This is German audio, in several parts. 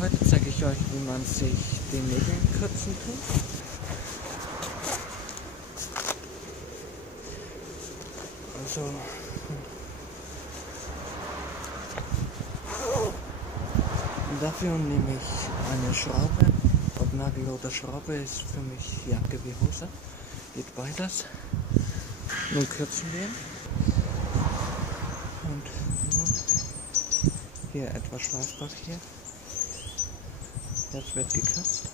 Heute zeige ich euch, wie man sich die Nägel kürzen tut. Also dafür nehme ich eine Schraube. Ob Nagel oder Schraube ist für mich Jacke wie Hose. Geht beides. Nun kürzen wir. Und hier etwas Schleifpapier. Jetzt wird gekürzt.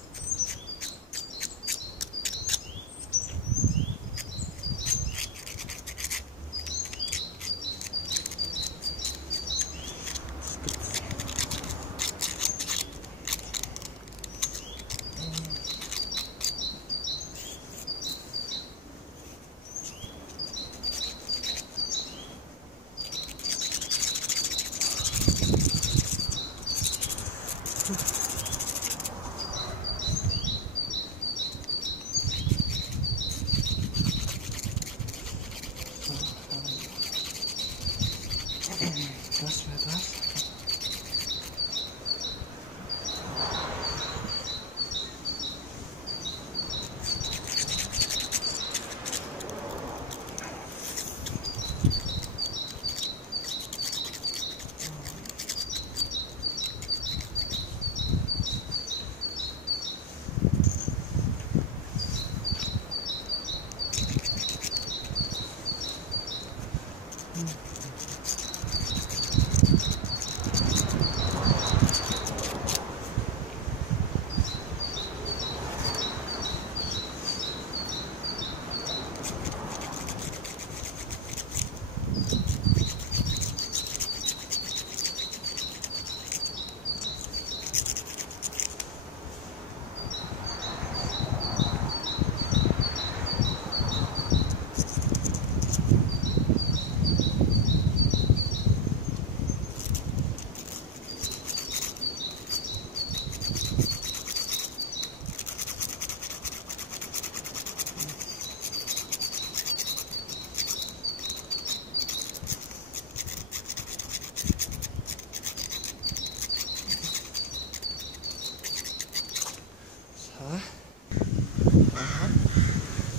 Das wäre das.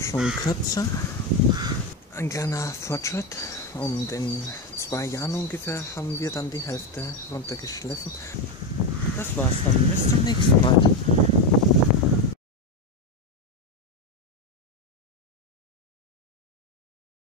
Schon kürzer. Ein kleiner Fortschritt. Und in 2 Jahren ungefähr haben wir dann die Hälfte runtergeschliffen. Das war's dann. Bis zum nächsten Mal.